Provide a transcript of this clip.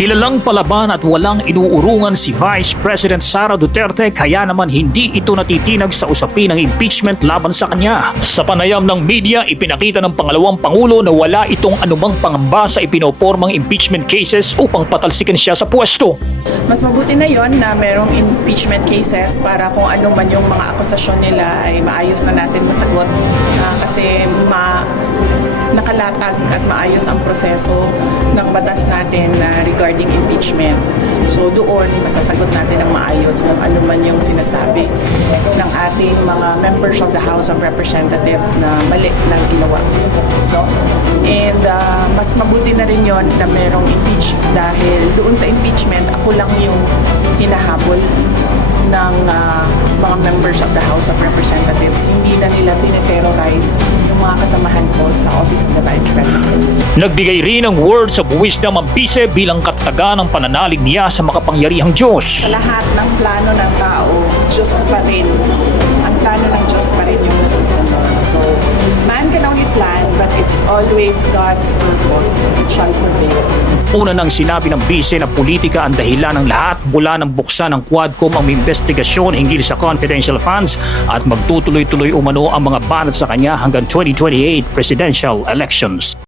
Kilalang palaban at walang inuurungan si Vice President Sara Duterte kaya naman hindi ito natitinag sa usapin ng impeachment laban sa kanya. Sa panayam ng media, ipinakita ng pangalawang pangulo na wala itong anumang pangamba sa ipinopormang impeachment cases upang patalsikan siya sa pwesto. Mas mabuti na yon na merong impeachment cases para kung ano man yung mga akusasyon nila ay maayos na natin masagot kasi nakalatag at maayos ang proseso ng batas natin regarding impeachment. So doon, masasagot natin ng maayos kung ano man yung sinasabi ng ating mga members of the House of Representatives na mali ng ginawa. No? And mas mabuti na rin yon na merong impeachment dahil doon sa impeachment, ako lang yung hinahabol ng mga members of the House of Representatives. Hindi na nila tineterrorize yung mga kasamahan ko sa Office of the Vice President. Nagbigay rin ng words of wisdom ang bise bilang kataga ng pananalig niya sa makapangyarihang Diyos. Sa lahat ng plano ng tao, Diyos pa rin. Ang plano ng Diyos pa rin yung nasusunod. So, man can only plan, but it's always God's purpose. It shall prevail. Una nang sinabi ng bise na politika ang dahilan ng lahat mula ng buksan ng Quadcom ang investigasyon hinggil sa confidential funds at magtutuloy-tuloy umano ang mga banat sa kanya hanggang 2028 presidential elections.